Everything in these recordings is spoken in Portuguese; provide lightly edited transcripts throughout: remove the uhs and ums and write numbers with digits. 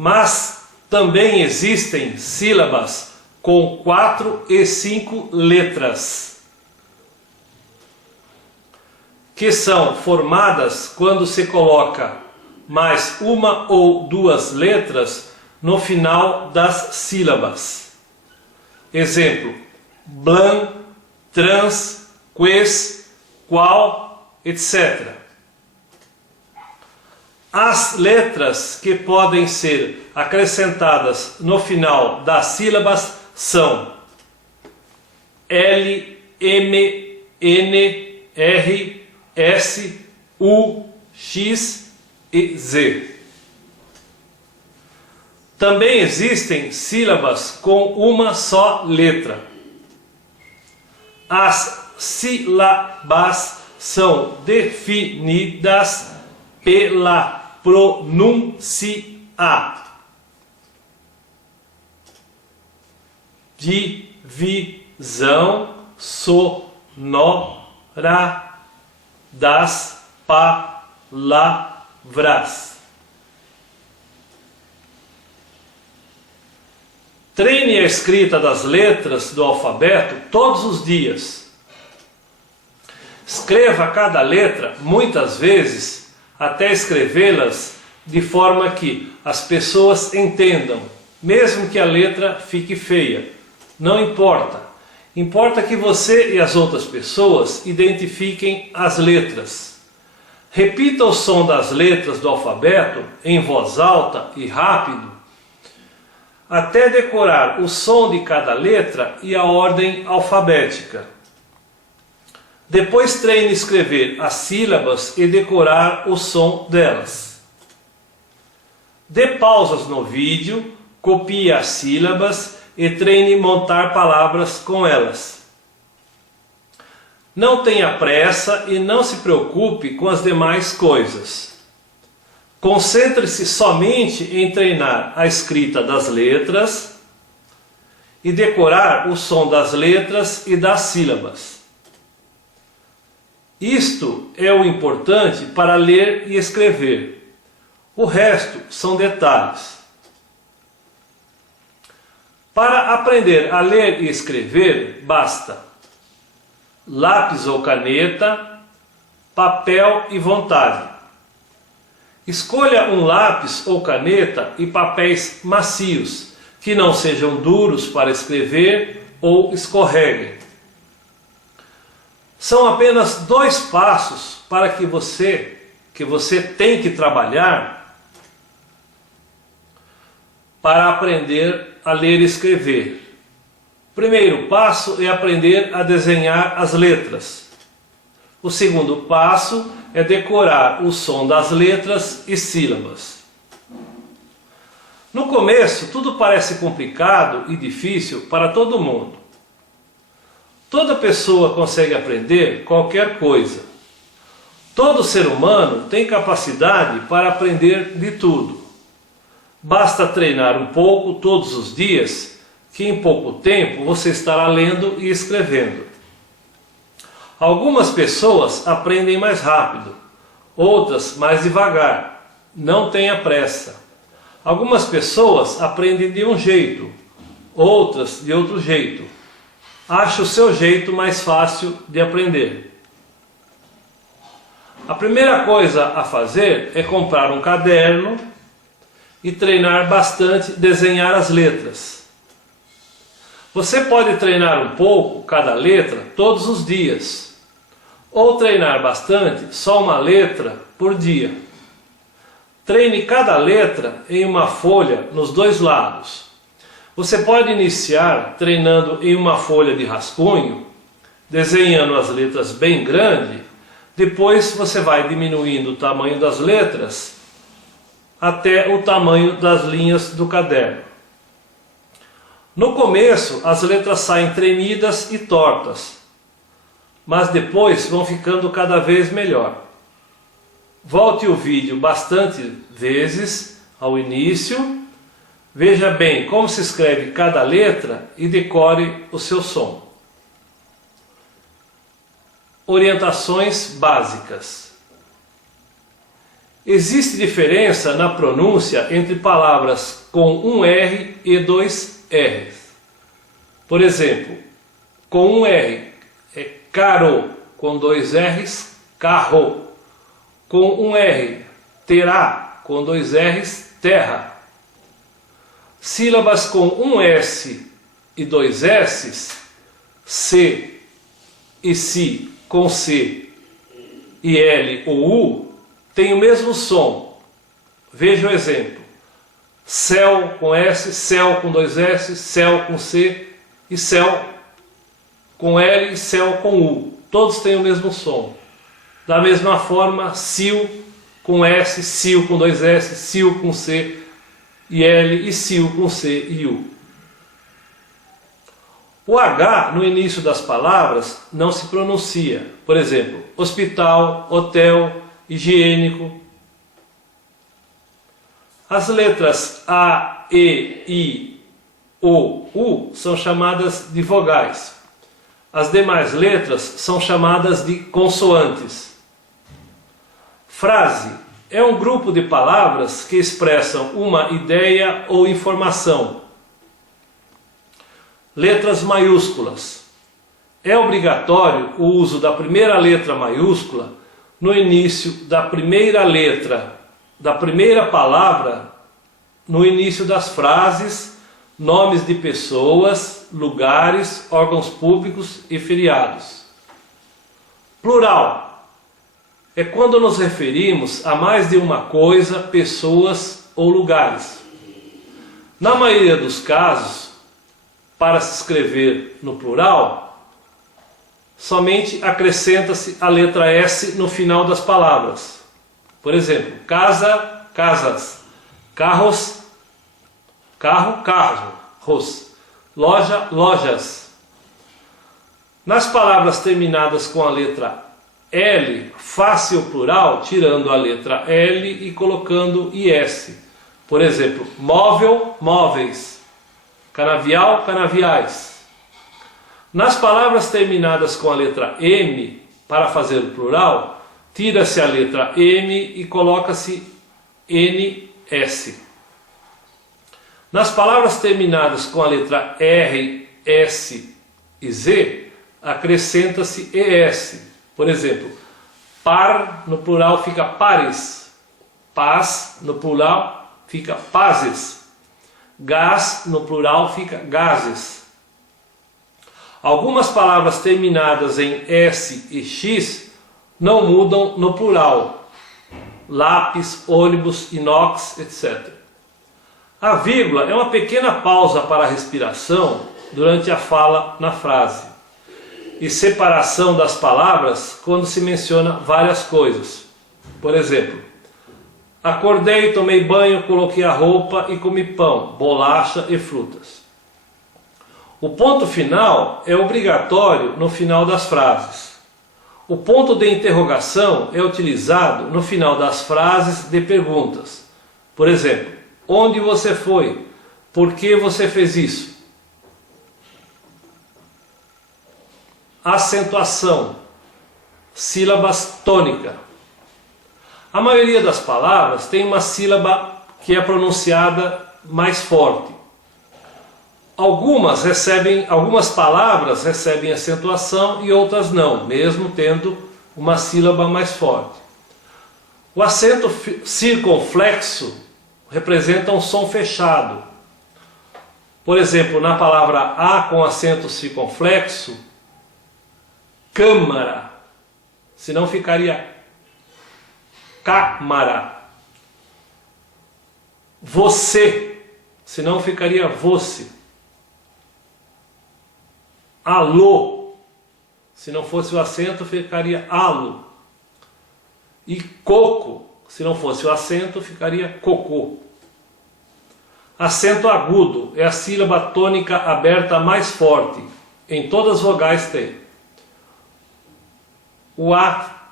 Mas também existem sílabas com 4 e 5 letras, que são formadas quando se coloca mais uma ou duas letras no final das sílabas. Exemplo: blan, trans, ques, qual, etc. As letras que podem ser acrescentadas no final das sílabas são L, M, N, R, S, U, X e Z. Também existem sílabas com uma só letra. As sílabas são definidas pela pronúncia. Divisão sonora das palavras. Treine a escrita das letras do alfabeto todos os dias. Escreva cada letra muitas vezes, até escrevê-las de forma que as pessoas entendam, mesmo que a letra fique feia. Não importa. Importa que você e as outras pessoas identifiquem as letras. Repita o som das letras do alfabeto em voz alta e rápido, até decorar o som de cada letra e a ordem alfabética. Depois treine escrever as sílabas e decorar o som delas. Dê pausas no vídeo, copie as sílabas e treine montar palavras com elas. Não tenha pressa e não se preocupe com as demais coisas. Concentre-se somente em treinar a escrita das letras e decorar o som das letras e das sílabas. Isto é o importante para ler e escrever. O resto são detalhes. Para aprender a ler e escrever, basta lápis ou caneta, papel e vontade. Escolha um lápis ou caneta e papéis macios, que não sejam duros para escrever ou escorreguem. São apenas 2 passos para que você tem que trabalhar para aprender a ler e escrever. O primeiro passo é aprender a desenhar as letras. O segundo passo é decorar o som das letras e sílabas. No começo, tudo parece complicado e difícil para todo mundo. Toda pessoa consegue aprender qualquer coisa. Todo ser humano tem capacidade para aprender de tudo. Basta treinar um pouco todos os dias, que em pouco tempo você estará lendo e escrevendo. Algumas pessoas aprendem mais rápido, outras mais devagar. Não tenha pressa. Algumas pessoas aprendem de um jeito, outras de outro jeito. Ache o seu jeito mais fácil de aprender. A primeira coisa a fazer é comprar um caderno e treinar bastante desenhar as letras. Você pode treinar um pouco cada letra todos os dias, ou treinar bastante só uma letra por dia. Treine cada letra em uma folha nos 2 lados. Você pode iniciar treinando em uma folha de rascunho, desenhando as letras bem grandes. Depois você vai diminuindo o tamanho das letras até o tamanho das linhas do caderno. No começo as letras saem tremidas e tortas, mas depois vão ficando cada vez melhor. Volte o vídeo bastante vezes ao início, veja bem como se escreve cada letra e decore o seu som. Orientações básicas. Existe diferença na pronúncia entre palavras com um R e dois R's. Por exemplo, com um R é caro, com dois R's, carro. Com um R, terá, com dois R's, terra. Sílabas com um S e dois S's, C e si, com C e L ou U, tem o mesmo som. Veja o exemplo. Céu com S, céu com dois S, céu com C e céu com L e céu com U. Todos têm o mesmo som. Da mesma forma, cio com S, cio com dois S, cio com C e L e cio com C e U. O H no início das palavras não se pronuncia. Por exemplo, hospital, hotel, higiênico. As letras A, E, I, O, U são chamadas de vogais. As demais letras são chamadas de consoantes. Frase é um grupo de palavras que expressam uma ideia ou informação. Letras maiúsculas. É obrigatório o uso da primeira letra maiúscula no início da primeira letra da primeira palavra, no início das frases, nomes de pessoas, lugares, órgãos públicos e feriados. Plural é quando nos referimos a mais de uma coisa, pessoas ou lugares. Na maioria dos casos, para se escrever no plural, somente acrescenta-se a letra S no final das palavras. Por exemplo, casa, casas, carros, carro, carros, loja, lojas. Nas palavras terminadas com a letra L, faça o plural tirando a letra L e colocando IS. Por exemplo, móvel, móveis, canavial, canaviais. Nas palavras terminadas com a letra M, para fazer o plural, tira-se a letra M e coloca-se NS. Nas palavras terminadas com a letra R, S e Z, acrescenta-se ES. Por exemplo, par no plural fica pares, paz no plural fica pazes, gás no plural fica gases. Algumas palavras terminadas em S e X não mudam no plural, lápis, ônibus, inox, etc. A vírgula é uma pequena pausa para a respiração durante a fala na frase e separação das palavras quando se menciona várias coisas. Por exemplo, acordei, tomei banho, coloquei a roupa e comi pão, bolacha e frutas. O ponto final é obrigatório no final das frases. O ponto de interrogação é utilizado no final das frases de perguntas. Por exemplo, onde você foi? Por que você fez isso? Acentuação. Sílabas tônica. A maioria das palavras tem uma sílaba que é pronunciada mais forte. Algumas palavras recebem acentuação e outras não, mesmo tendo uma sílaba mais forte. O acento circunflexo representa um som fechado. Por exemplo, na palavra A com acento circunflexo, câmara, senão ficaria câmara. Você, senão ficaria você. Alô, se não fosse o acento ficaria alo. E coco, se não fosse o acento ficaria cocô. Acento agudo é a sílaba tônica aberta mais forte. Em todas as vogais tem. O A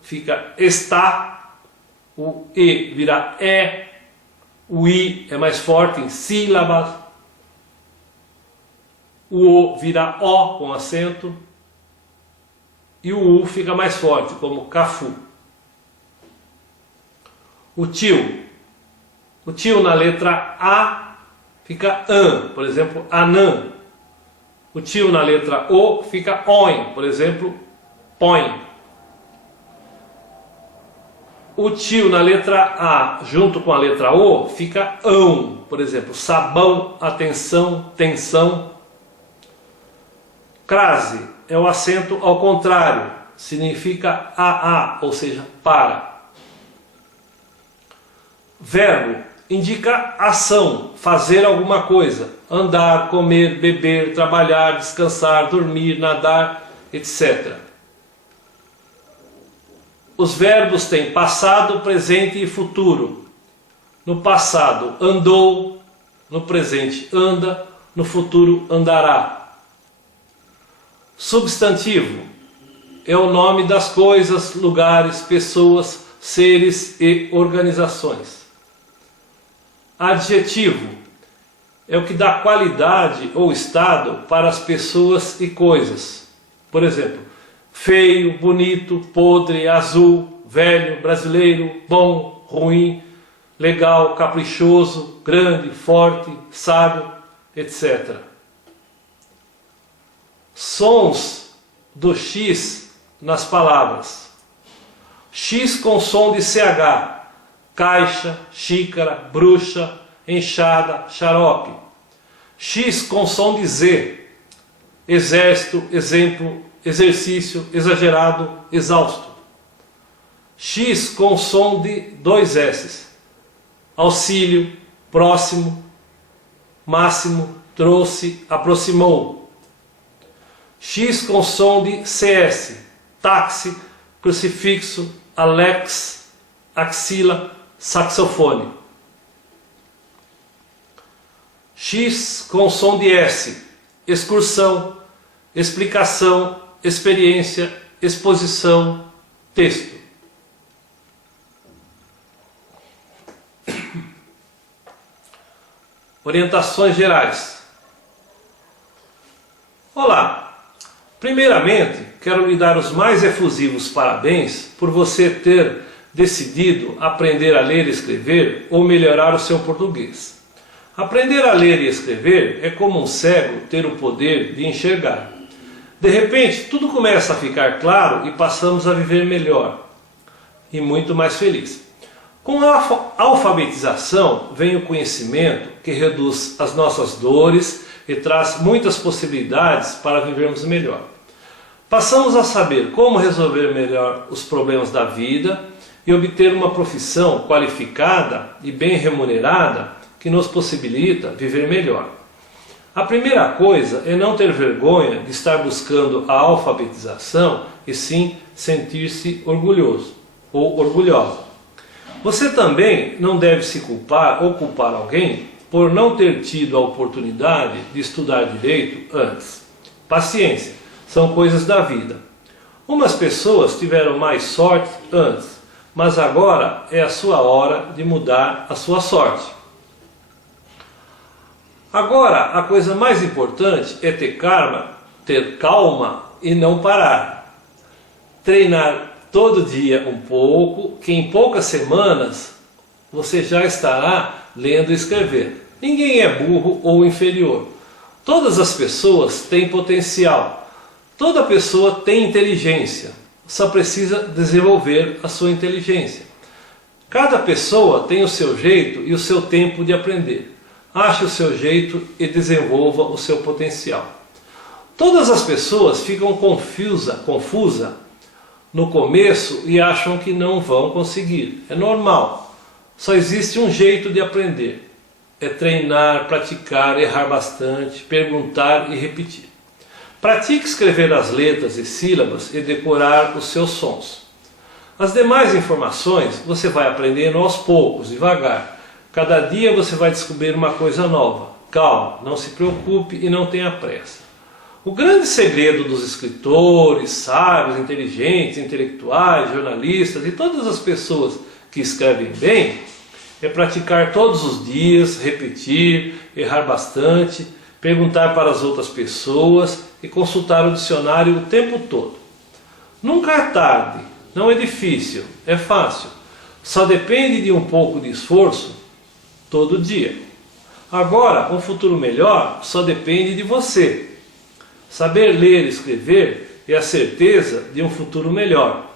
fica está, o E vira é, o I é mais forte em sílabas. O O vira O com acento e o U fica mais forte, como cafu. O tio na letra A fica an, por exemplo, anã. O tio na letra O fica oin, por exemplo, põe. O tio na letra A junto com a letra O fica ão, por exemplo, sabão, atenção, tensão. Crase é o acento ao contrário, significa a, ou seja, para. Verbo indica ação, fazer alguma coisa, andar, comer, beber, trabalhar, descansar, dormir, nadar, etc. Os verbos têm passado, presente e futuro. No passado andou, no presente anda, no futuro andará. Substantivo é o nome das coisas, lugares, pessoas, seres e organizações. Adjetivo é o que dá qualidade ou estado para as pessoas e coisas. Por exemplo, feio, bonito, podre, azul, velho, brasileiro, bom, ruim, legal, caprichoso, grande, forte, sábio, etc. Sons do X nas palavras. X com som de CH. Caixa, xícara, bruxa, enxada, xarope. X com som de Z. Exército, exemplo, exercício, exagerado, exausto. X com som de 2 S. Auxílio, próximo, máximo, trouxe, aproximou. X com som de CS. Táxi, crucifixo, alex, axila, saxofone. X com som de S. Excursão, explicação, experiência, exposição, texto. Orientações gerais. Olá! Primeiramente, quero lhe dar os mais efusivos parabéns por você ter decidido aprender a ler e escrever ou melhorar o seu português. Aprender a ler e escrever é como um cego ter o poder de enxergar. De repente, tudo começa a ficar claro e passamos a viver melhor e muito mais feliz. Com a alfabetização vem o conhecimento que reduz as nossas dores e traz muitas possibilidades para vivermos melhor. Passamos a saber como resolver melhor os problemas da vida e obter uma profissão qualificada e bem remunerada que nos possibilita viver melhor. A primeira coisa é não ter vergonha de estar buscando a alfabetização e sim sentir-se orgulhoso ou orgulhosa. Você também não deve se culpar ou culpar alguém por não ter tido a oportunidade de estudar direito antes. Paciência, são coisas da vida. Umas pessoas tiveram mais sorte antes, mas agora é a sua hora de mudar a sua sorte. Agora, a coisa mais importante é ter calma e não parar. Treinar todo dia um pouco, que em poucas semanas você já estará lendo e escrever. Ninguém é burro ou inferior. Todas as pessoas têm potencial. Toda pessoa tem inteligência. Só precisa desenvolver a sua inteligência. Cada pessoa tem o seu jeito e o seu tempo de aprender. Ache o seu jeito e desenvolva o seu potencial. Todas as pessoas ficam confusas no começo e acham que não vão conseguir. É normal. Só existe um jeito de aprender. É treinar, praticar, errar bastante, perguntar e repetir. Pratique escrever as letras e sílabas e decorar os seus sons. As demais informações você vai aprendendo aos poucos, devagar. Cada dia você vai descobrir uma coisa nova. Calma, não se preocupe e não tenha pressa. O grande segredo dos escritores, sábios, inteligentes, intelectuais, jornalistas e todas as pessoas que escrevem bem é praticar todos os dias, repetir, errar bastante, perguntar para as outras pessoas e consultar o dicionário o tempo todo. Nunca é tarde, não é difícil, é fácil. só depende de um pouco de esforço todo dia. Agora, um futuro melhor só depende de você. Saber ler e escrever é a certeza de um futuro melhor.